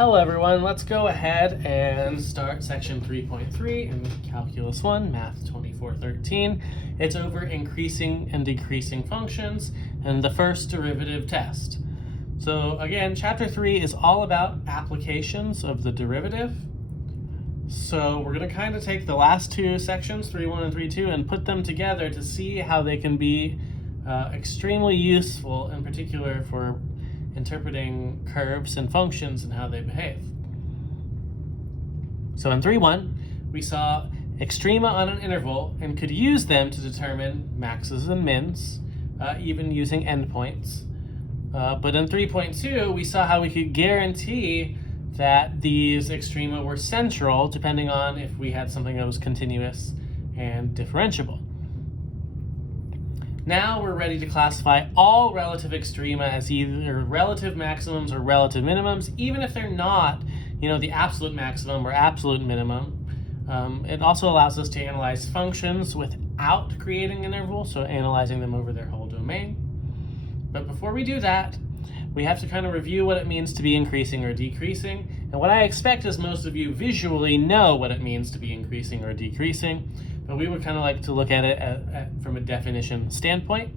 Hello everyone, let's go ahead and start section 3.3 in Calculus 1, Math 2413. It's over increasing and decreasing functions and the first derivative test. So again, chapter 3 is all about applications of the derivative. So we're going to kind of take the last two sections, 3.1 and 3.2, and put them together to see how they can be extremely useful, in particular for interpreting curves and functions and how they behave. So in 3.1, we saw extrema on an interval and could use them to determine maxes and mins, even using endpoints. But in 3.2, we saw how we could guarantee that these extrema were central depending on if we had something that was continuous and differentiable. Now we're ready to classify all relative extrema as either relative maximums or relative minimums, even if they're not, the absolute maximum or absolute minimum. It also allows us to analyze functions without creating an interval, so analyzing them over their whole domain. But before we do that, we have to kind of review what it means to be increasing or decreasing. And what I expect is most of you visually know what it means to be increasing or decreasing, but we would kind of like to look at it from a definition standpoint.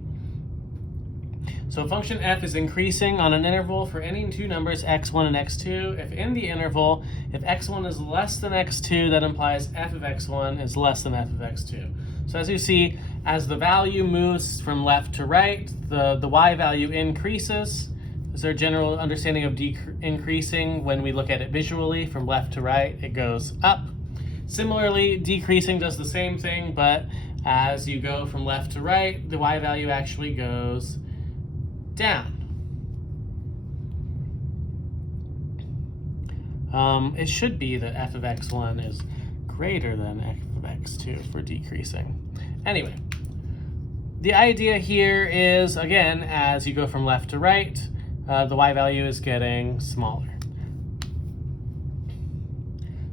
So function f is increasing on an interval for any two numbers x1 and x2. If in the interval, if x1 is less than x2, that implies f of x1 is less than f of x2. So as you see, as the value moves from left to right, the y value increases. Is there a general understanding of increasing when we look at it visually? From left to right, it goes up. Similarly, decreasing does the same thing, but as you go from left to right, the y value actually goes down. It should be that f of x1 is greater than f of x2 for decreasing. Anyway, the idea here is, again, as you go from left to right, the y value is getting smaller.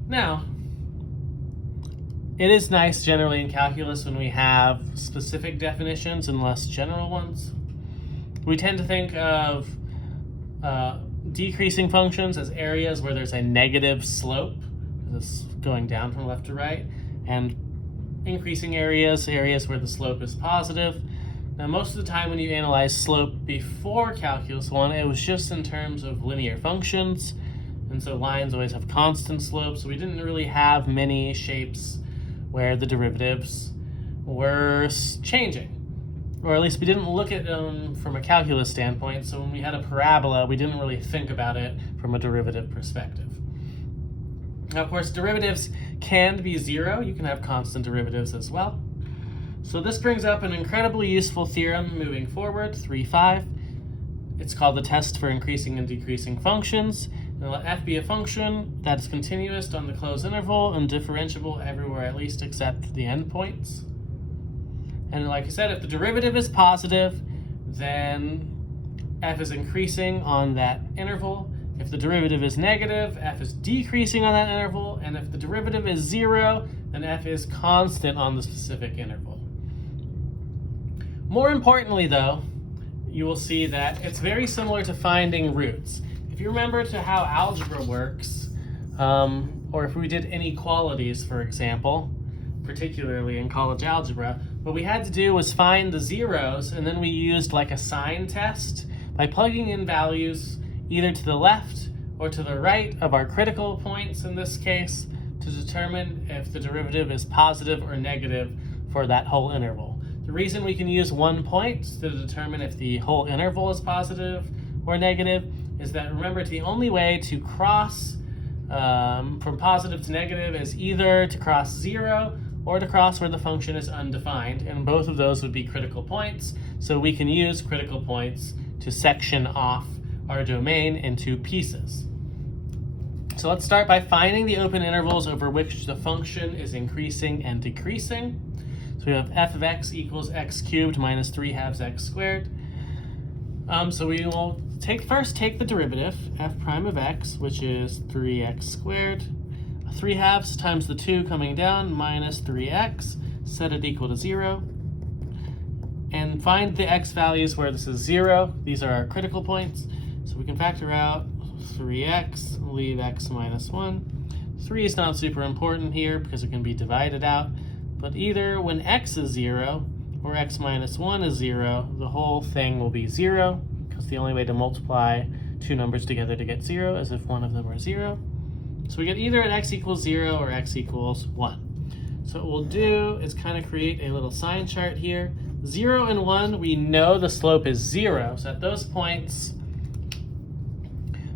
Now, it is nice generally in calculus when we have specific definitions and less general ones. We tend to think of decreasing functions as areas where there's a negative slope, this is going down from left to right, and increasing areas where the slope is positive. Now, most of the time when you analyze slope before Calculus 1, it was just in terms of linear functions, and so lines always have constant slopes, so we didn't really have many shapes where the derivatives were changing. Or at least we didn't look at them from a calculus standpoint, so when we had a parabola, we didn't really think about it from a derivative perspective. Now, of course, derivatives can be zero. You can have constant derivatives as well. So this brings up an incredibly useful theorem moving forward, 3.5. It's called the test for increasing and decreasing functions. And let f be a function that is continuous on the closed interval and differentiable everywhere at least except the endpoints. And like I said, if the derivative is positive, then f is increasing on that interval. If the derivative is negative, f is decreasing on that interval. And if the derivative is zero, then f is constant on the specific interval. More importantly, though, you will see that it's very similar to finding roots. If you remember to how algebra works, or if we did inequalities, for example, particularly in college algebra, what we had to do was find the zeros, and then we used like a sign test by plugging in values either to the left or to the right of our critical points in this case to determine if the derivative is positive or negative for that whole interval. The reason we can use 1 point to determine if the whole interval is positive or negative is that, remember, the only way to cross from positive to negative is either to cross 0 or to cross where the function is undefined, and both of those would be critical points, so we can use critical points to section off our domain into pieces. So let's start by finding the open intervals over which the function is increasing and decreasing. So we have f of x equals x cubed minus 3 halves x squared. So we will first take the derivative, f prime of x, which is 3x squared. 3 halves times the 2 coming down, minus 3x, set it equal to 0. And find the x values where this is 0. These are our critical points. So we can factor out 3x, leave x minus 1. 3 is not super important here because it can be divided out, but either when x is 0 or x minus 1 is 0, the whole thing will be 0, because the only way to multiply two numbers together to get 0 is if one of them are 0. So we get either at x equals 0 or x equals 1. So what we'll do is kind of create a little sign chart here. 0 and 1, we know the slope is 0, so at those points,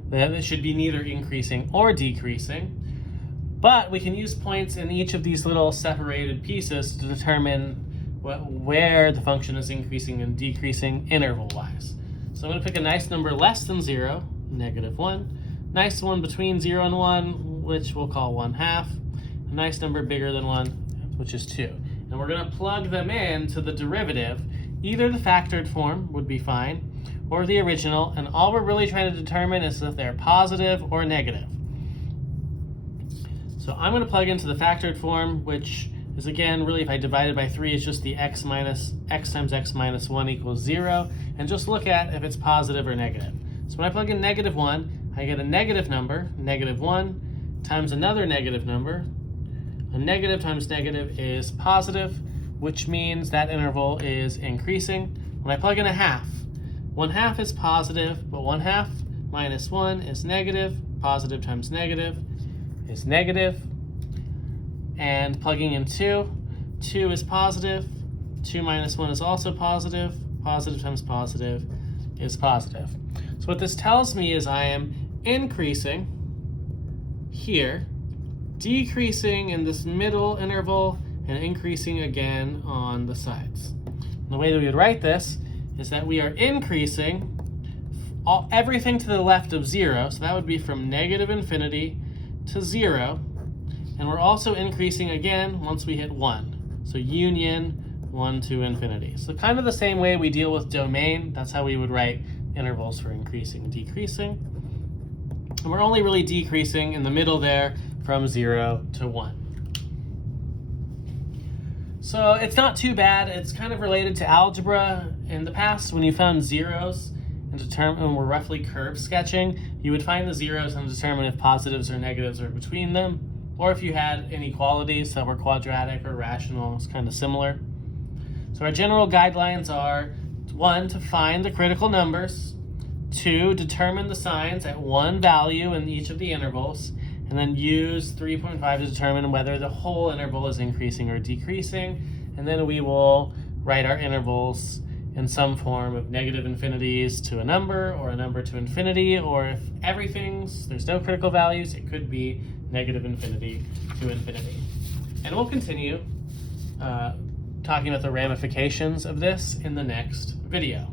then it should be neither increasing or decreasing. But we can use points in each of these little separated pieces to determine where the function is increasing and decreasing interval-wise. So I'm going to pick a nice number less than 0, -1. Nice one between 0 and 1, which we'll call 1/2. A nice number bigger than 1, which is 2. And we're going to plug them in to the derivative. Either the factored form would be fine, or the original, and all we're really trying to determine is if they're positive or negative. So I'm going to plug into the factored form, which is, again, really if I divide it by 3, it's just the x times x minus 1 equals 0, and just look at if it's positive or negative. So when I plug in -1, I get a negative number, -1 times another negative number. A negative times negative is positive, which means that interval is increasing. When I plug in 1/2, 1/2 is positive, but 1/2 minus 1 is negative. Positive times negative is negative. And plugging in 2, 2 is positive. 2 minus 1 is also positive. Positive times positive is positive. So what this tells me is I am increasing here, decreasing in this middle interval, and increasing again on the sides. And the way that we would write this is that we are increasing everything to the left of 0, so that would be from -infinity to 0, and we're also increasing again once we hit 1. So union 1 to infinity. So kind of the same way we deal with domain, that's how we would write intervals for increasing and decreasing. And we're only really decreasing in the middle there from 0 to 1. So it's not too bad. It's kind of related to algebra. In the past, when you found zeros and were roughly curve sketching, you would find the zeros and determine if positives or negatives are between them, or if you had inequalities that were quadratic or rational. It's kind of similar. So our general guidelines are 1, to find the critical numbers, 2, determine the signs at one value in each of the intervals, and then use 3.5 to determine whether the whole interval is increasing or decreasing. And then we will write our intervals in some form of negative infinities to a number, or a number to infinity, or if there's no critical values, it could be negative infinity to infinity. And we'll continue talking about the ramifications of this in the next video.